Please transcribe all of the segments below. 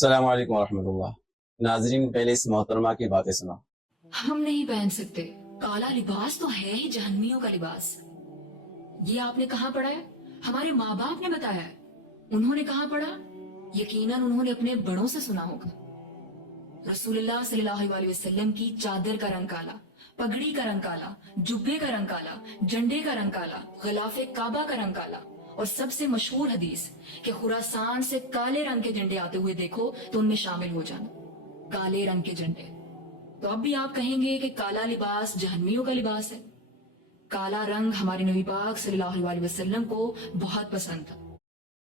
السلام علیکم ورحمۃ اللہ۔ ناظرین، پہلے اس محترمہ کی باتیں سنا۔ ہم نہیں پہن سکتے، کالا لباس تو ہے ہی جہنمیوں کا لباس۔ یہ آپ نے کہاں پڑھا ہے؟ ہمارے ماں باپ نے بتایا ہے۔ انہوں نے کہاں پڑھا؟ یقیناً انہوں نے اپنے بڑوں سے سنا ہوگا۔ رسول اللہ صلی اللہ علیہ وسلم کی چادر کا رنگ کالا، پگڑی کا رنگ کالا، جبے کا رنگ کالا، جھنڈے کا رنگ کالا، غلاف کعبہ کا رنگ کالا، اور سب سے مشہور حدیث کہ خراسان سے کالے رنگ کے جھنڈے آتے ہوئے دیکھو تو ان میں شامل ہو جانا۔ کالے رنگ کے جھنڈے۔ تو اب بھی آپ کہیں گے کہ کالا لباس جہنمیوں کا لباس ہے۔ کالا رنگ ہمارے نبی پاک صلی اللہ علیہ وسلم کو بہت پسند تھا۔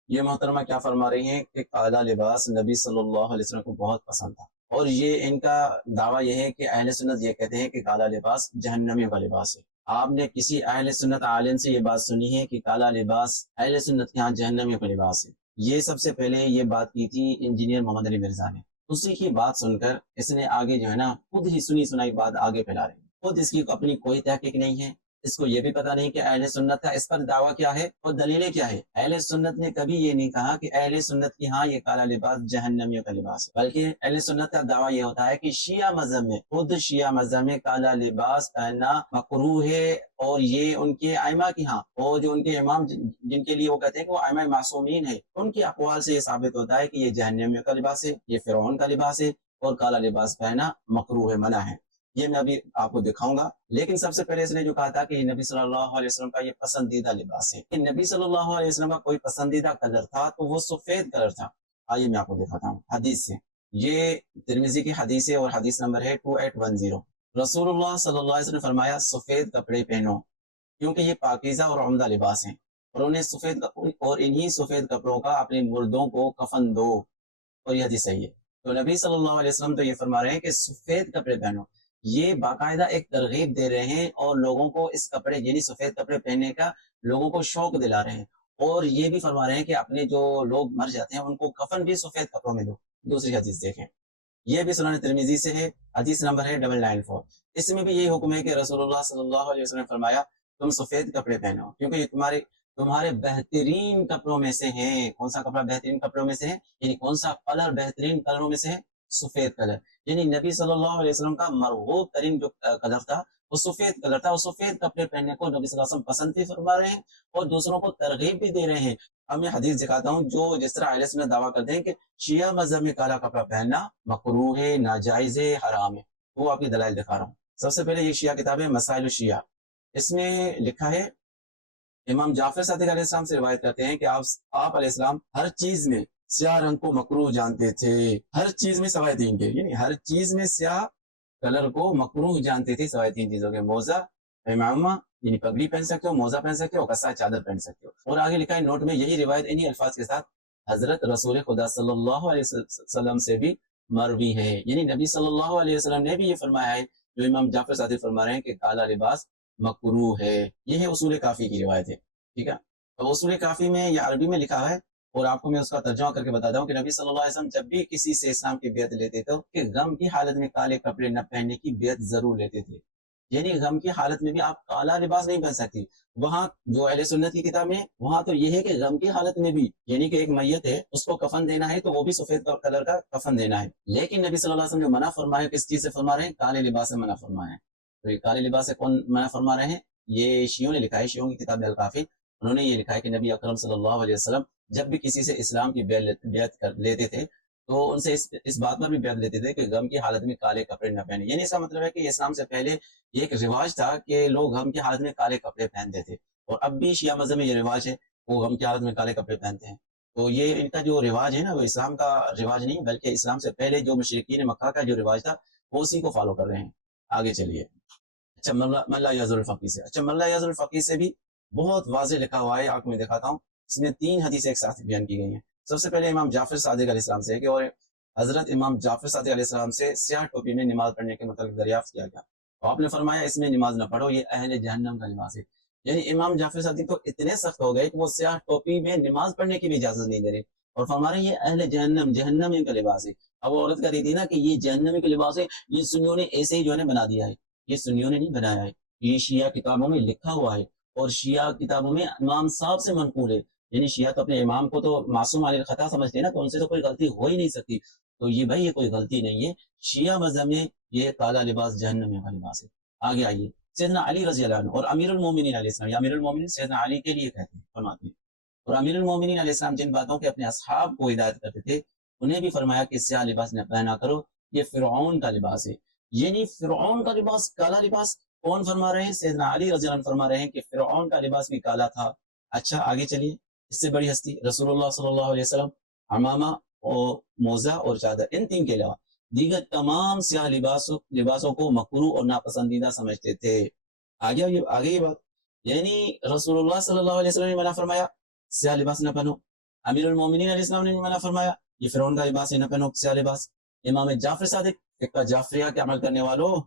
یہ محترمہ کیا فرما رہی ہیں کہ کالا لباس نبی صلی اللہ علیہ وسلم کو بہت پسند تھا، اور یہ ان کا دعویٰ یہ ہے کہ اہل سنت یہ کہتے ہیں کہ کالا لباس جہنمیوں کا لباس ہے۔ آپ نے کسی اہل سنت عالم سے یہ بات سنی ہے کہ کالا لباس اہل سنت کے ہاں جہنمیوں کا لباس ہے؟ یہ سب سے پہلے یہ بات کی تھی انجینئر محمد علی مرزا نے۔ اسی کی بات سن کر اس نے آگے جو ہے نا خود ہی سنی سنائی بات آگے پھیلا رہی ہے۔ خود اس کی اپنی کوئی تحقیق نہیں ہے، اس کو یہ بھی پتا نہیں کہ اہل سنت کا اس پر دعویٰ کیا ہے اور دلیلیں کیا ہے۔ اہل سنت نے کبھی یہ نہیں کہا کہ اہل سنت کی ہاں یہ کالا لباس جہنمیوں کا لباس ہے، بلکہ اہل سنت کا دعویٰ یہ ہوتا ہے کہ شیعہ مذہب میں، خود شیعہ مذہب میں کالا لباس پہننا مکروہ ہے، اور یہ ان کے ائمہ کی ہاں، اور جو ان کے امام جن کے لیے وہ کہتے ہیں کہ وہ ائمہ معصومین ہے، ان کے اقوال سے یہ ثابت ہوتا ہے کہ یہ جہنمیوں کا لباس ہے، یہ فرعون کا لباس ہے، اور کالا لباس پہننا مکروہ ہے، منع ہے۔ یہ میں ابھی آپ کو دکھاؤں گا، لیکن سب سے پہلے اس نے جو کہا تھا کہ یہ نبی صلی اللہ علیہ وسلم کا یہ پسندیدہ لباس ہے، کہ نبی صلی اللہ علیہ وسلم کا کوئی پسندیدہ کلر تھا تو وہ سفید کلر تھا۔ آئیے میں آپ کو دکھاتا ہوں حدیث سے۔ یہ ترمذی کی حدیث ہے اور حدیث نمبر ہے 2810۔ رسول اللہ صلی اللہ علیہ وسلم نے فرمایا صفید کپڑے پہنو کیونکہ یہ پاکیزہ اور عمدہ لباس ہیں، اور انہی سفید کپڑوں کا اپنے مردوں کو کفن دو، اور یہ حدیث صحیح ہے۔ تو نبی صلی اللہ علیہ وسلم تو یہ فرما رہے ہیں کہ سفید کپڑے پہنو، یہ باقاعدہ ایک ترغیب دے رہے ہیں، اور لوگوں کو اس کپڑے یعنی سفید کپڑے پہننے کا لوگوں کو شوق دلا رہے ہیں، اور یہ بھی فرما رہے ہیں کہ اپنے جو لوگ مر جاتے ہیں ان کو کفن بھی سفید کپڑوں میں دو۔ دوسری حدیث دیکھیں، یہ بھی سنن ترمذی سے ہے، حدیث نمبر ہے 994۔ اس میں بھی یہی حکم ہے کہ رسول اللہ صلی اللہ علیہ وسلم نے فرمایا تم سفید کپڑے پہنو کیونکہ یہ تمہارے بہترین کپڑوں میں سے ہیں۔ کون سا کپڑا بہترین کپڑوں میں سے ہے؟ یعنی کون سا کلر بہترین کلروں میں سے ہے؟ سفید کلر۔ یعنی نبی صلی اللہ علیہ وسلم کا مرغوب ترین جو کلر تھا وہ سفید کلر تھا، اور سفید کپڑے پہننے کو نبی صلی اللہ علیہ وسلم پسند بھی فرما رہے ہیں اور دوسروں کو ترغیب بھی دے رہے ہیں۔ اب میں حدیث دکھاتا ہوں جو جس طرح اہل سنت دعویٰ کرتے ہیں کہ شیعہ مذہب میں کالا کپڑا پہننا مکروہ ہے، ناجائز ہے، حرام ہے، وہ آپ کی دلائل دکھا رہا ہوں۔ سب سے پہلے یہ شیعہ کتاب ہے مسائل الشیعہ، اس میں لکھا ہے امام جعفر صادق علیہ السلام سے روایت کرتے ہیں کہ آپ علیہ السلام ہر چیز میں سیاہ رنگ کو مکروہ جانتے تھے، ہر چیز میں سوائے تین کے، یعنی ہر چیز میں سیاہ کلر کو مکروہ جانتے تھے سوائے تین چیزوں کے، موزہ، امامہ یعنی پگڑی پہن سکتے ہو، موزہ پہن سکتے ہو، کسا چادر پہن سکتے ہو۔ اور آگے لکھا ہے نوٹ میں یہی روایت انہی الفاظ کے ساتھ حضرت رسول خدا صلی اللہ علیہ وسلم سے بھی مروی ہے، یعنی نبی صلی اللہ علیہ وسلم نے بھی یہ فرمایا ہے جو امام جعفر صادق فرما رہے ہیں کہ کالا لباس مکروہ ہے۔ یہ ہے اصول کافی کی روایت ہے، ٹھیک ہے۔ تو اصول کافی میں یا عربی میں لکھا ہے، اور آپ کو میں اس کا ترجمہ کر کے بتاتا ہوں کہ نبی صلی اللہ علیہ وسلم جب بھی کسی سے اسلام کی بیعت لیتے تھے کہ غم کی حالت میں کالے کپڑے نہ پہننے کی بیعت ضرور لیتے تھے، یعنی غم کی حالت میں بھی آپ کالا لباس نہیں پہن سکتی۔ وہاں جو اہل سنت کی کتاب میں وہاں تو یہ ہے کہ غم کی حالت میں بھی، یعنی کہ ایک میت ہے اس کو کفن دینا ہے تو وہ بھی سفید کلر کا کفن دینا ہے، لیکن نبی صلی اللہ علیہ وسلم جو منع فرمایا کس چیز سے فرما رہے ہیں؟ کالے لباس سے منع فرمایا ہے۔ تو یہ کالے لباس سے کون منع فرما رہے ہیں؟ یہ شیعوں نے لکھا ہے، شیعوں کی کتاب الکافی، انہوں نے یہ لکھا ہے کہ نبی اکرم صلی اللہ علیہ وسلم جب بھی کسی سے اسلام کی بیعت لیتے تھے تو ان سے اس بات پر بھی بیعت لیتے تھے کہ غم کی حالت میں کالے کپڑے نہ پہنے، یعنی اس کا مطلب ہے کہ اسلام سے پہلے یہ ایک رواج تھا کہ لوگ غم کی حالت میں کالے کپڑے پہنتے تھے، اور اب بھی شیعہ مذہب میں یہ رواج ہے، وہ غم کی حالت میں کالے کپڑے پہنتے ہیں۔ تو یہ ان کا جو رواج ہے نا وہ اسلام کا رواج نہیں، بلکہ اسلام سے پہلے جو مشرکین مکہ کا جو رواج تھا وہ اسی کو فالو کر رہے ہیں۔ آگے چلیے، اچھا من لا یعذر الفقیہ سے، اچھا من لا یعذر الفقیہ سے بھی بہت واضح لکھا ہوا ہے، آپ میں دکھاتا ہوں۔ اس میں 3 حدیثیں ایک ساتھ بیان کی گئی ہیں۔ سب سے پہلے امام جعفر صادق علیہ السلام سے ہے کہ اور حضرت امام جعفر صادق علیہ السلام سے سیاہ ٹوپی میں نماز پڑھنے کے متعلق دریافت کیا گیا، تو آپ نے فرمایا اس میں نماز نہ پڑھو، یہ اہل جہنم کا لباس ہے۔ یعنی امام جعفر صادق تو اتنے سخت ہو گئے کہ وہ سیاہ ٹوپی میں نماز پڑھنے کی بھی اجازت نہیں دے رہے، اور فرما رہے ہیں یہ اہل جہنم کا لباس ہے۔ اب وہ عورت کہہ رہی تھی نا کہ یہ جہنمی کا لباس ہے، یہ سنیوں نے ایسے ہی جو ہے بنا دیا ہے، یہ سنیوں نے نہیں بنایا ہے، یہ شیعہ کتابوں میں لکھا ہوا ہے، اور شیعہ کتابوں میں امام صاحب سے منقول ہے یعنی شیعہ تو اپنے امام کو تو معصوم علی الخطا سمجھتے ہیں نا، تو ان سے تو کوئی غلطی ہو ہی نہیں سکتی. تو یہ بھائی یہ کوئی غلطی نہیں ہے. شیعہ مذہب میں یہ کالا لباس جہنم کا لباس ہے. آگے آئیے، سیدنا علی رضی اللہ عنہ اور امیر المومنین علیہ السلام، یا امیر المومنین سیدنا علی کے لیے کہتے ہیں فرماتے ہیں. اور امیر المومنین علیہ السلام جن باتوں کے اپنے اصحاب کو ہدایت کرتے تھے، انہیں بھی فرمایا کہ سیاہ لباس نہ پہنا کرو، یہ فرعون کا لباس ہے. یعنی فرعون کا لباس کالا لباس کون فرما رہے ہیں؟ سیدنا علی رضی اللہ عنہ فرما رہے ہیں کہ فرعون کا لباس بھی کالا تھا. اچھا آگے چلیے، اس سے بڑی ہستی رسول اللہ صلی اللہ علیہ وسلم عمامہ اور موزہ اور چادر، ان تین کے علاوہ دیگر تمام سیاہ لباسوں کو مکروہ اور ناپسندیدہ سمجھتے تھے. آگے یہ بات، یعنی رسول اللہ صلی اللہ علیہ وسلم نے منع فرمایا سیاہ لباس نہ پہنو، امیر المومنین علیہ السلام نے منع فرمایا یہ فرعون کا لباس ہے، نہ پہنو سیاہ لباس. امام جعفر صادق، فقہ جعفریہ کے عمل کرنے والوں،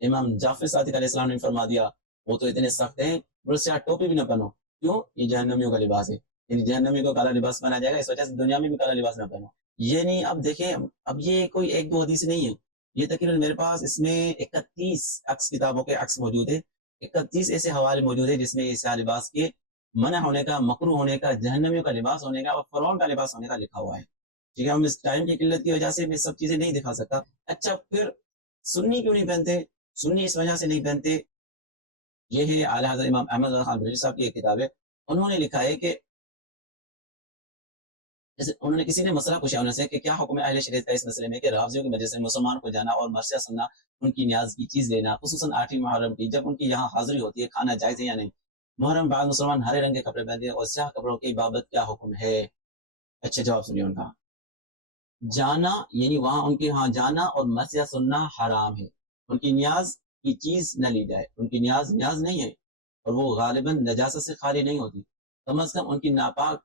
امام جعفر صادق علیہ السلام نے فرما دیا وہ تو اتنے سخت ہیں، سیاہ ٹوپی بھی نہ پہنو. کیوں؟ یہ جہنمیوں کا لباس ہے، یعنی جہنمی کو کالا لباس پہنا جائے گا، اس وجہ سے دنیا میں بھی کالا لباس نہ پہنو. یہ نہیں، اب دیکھیں، اب یہ کوئی ایک دو حدیث نہیں ہے، یہ تقریباً میرے پاس اس میں 31 عکس کتابوں کے عکس موجود ہے، 31 ایسے حوالے موجود ہیں جس میں یہ سیاہ لباس کے منع ہونے کا، مکروہ ہونے کا، جہنمیوں کا لباس ہونے کا اور فرعون کا لباس ہونے کا لکھا ہوا ہے. ٹھیک ہے، ہم اس ٹائم کی قلت کی وجہ سے میں سب چیزیں نہیں دکھا سکتا. اچھا پھر سنی کیوں نہیں پہنتے؟ سنی اس وجہ سے نہیں پہنتے، یہ ہے اعلیٰ حضرت امام احمد رضا خان بریلوی صاحب کی ایک کتاب ہے، انہوں نے لکھا ہے کہ جیسے انہوں نے کسی نے مسئلہ پوچھا انہوں سے کہ کیا حکم ہے اہل شریعت کا اس مسئلے میں کہ رافضیوں کی مجلس میں مسلمان کو جانا اور مرثیہ سننا، ان کی نیاز کی چیز لینا، خصوصاً 8ویں محرم کی جب ان کی یہاں حاضری ہوتی ہے، کھانا جائز ہے یا نہیں؟ محرم بعد مسلمان ہرے رنگ کے کپڑے پہنتے ہیں اور سیاہ کپڑوں کی بابت کیا حکم ہے؟ اچھا جواب سنیے ان کا. جانا یعنی وہاں ان کے ہاں جانا اور مرثیہ سننا حرام ہے. ان کی نیاز کی چیز نہ لی جائے، ان کی نیاز نہیں ہے اور وہ غالباً نجاست سے خالی نہیں ہوتی، کم از کم ان کی ناپاک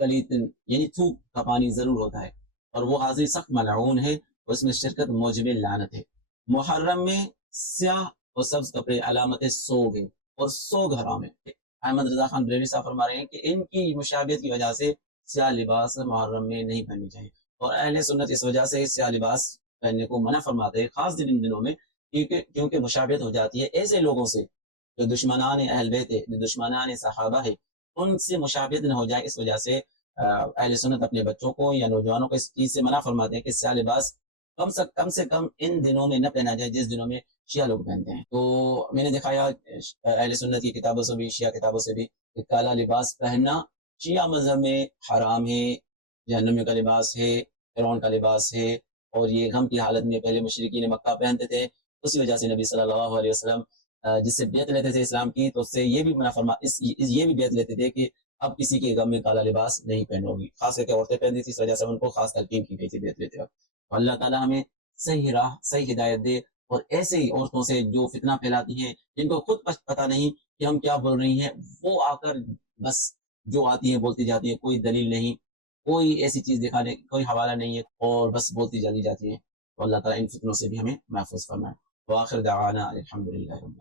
کلیتن یعنی تھوک کا پانی ضرور ہوتا ہے، اور وہ حاضری سخت ملعون ہے اور اس میں شرکت موجب لعنت ہے. محرم میں سیاہ اور سبز کپڑے علامت سوگ ہے اور سوگ حرام ہے. احمد رضا خان بریلوی صاحب فرما رہے ہیں کہ ان کی مشابہت کی وجہ سے سیاہ لباس محرم میں نہیں پہننی چاہیے، اور اہل سنت اس وجہ سے سیاہ لباس پہننے کو منع فرماتے ہیں، خاص ان دنوں میں، کیونکہ مشابہت ہو جاتی ہے ایسے لوگوں سے جو دشمنان اہل بیت ہے، جو دشمنان صحابہ ہے، ان سے مشابہت نہ ہو جائے. اس وجہ سے اہل سنت اپنے بچوں کو یا نوجوانوں کو اس چیز سے منع فرماتے ہیں کہ سیاہ لباس کم سے کم ان دنوں میں نہ پہنا جائے جس دنوں میں شیعہ لوگ پہنتے ہیں. تو میں نے دکھایا اہل سنت کی کتابوں سے بھی، شیعہ کتابوں سے بھی، کہ کالا لباس پہننا شیعہ مذہب میں حرام ہے، جہنمیوں کا لباس ہے، فرعون کا لباس ہے. اور یہ غم کی حالت میں پہلے مشرکین مکہ پہنتے تھے، اسی وجہ سے نبی صلی اللہ علیہ وسلم جس سے بیعت لیتے تھے اسلام کی، تو اس سے یہ بھی منع فرما یہ بھی بیعت لیتے تھے کہ اب کسی کے غم میں کالا لباس نہیں پہنو گی، خاص کر کے عورتیں پہنتی تھی، اس وجہ سے ان کو خاص تلقین کی گئی تھی بیعت لیتے وقت. اللہ تعالیٰ ہمیں صحیح راہ، صحیح ہدایت دے، اور ایسے ہی عورتوں سے جو فتنہ پھیلاتی ہیں، جن کو خود پتہ نہیں کہ ہم کیا بول رہی ہیں، وہ آ کر بس جو آتی ہیں بولتی جاتی ہیں، کوئی دلیل نہیں، کوئی ایسی چیز دکھانے کوئی حوالہ نہیں ہے، اور بس بولتی جاتی ہیں. تو اللہ تعالیٰ ان فتنوں سے بھی ہمیں محفوظ فرمائے. وآخر دعوانا الحمدللہ.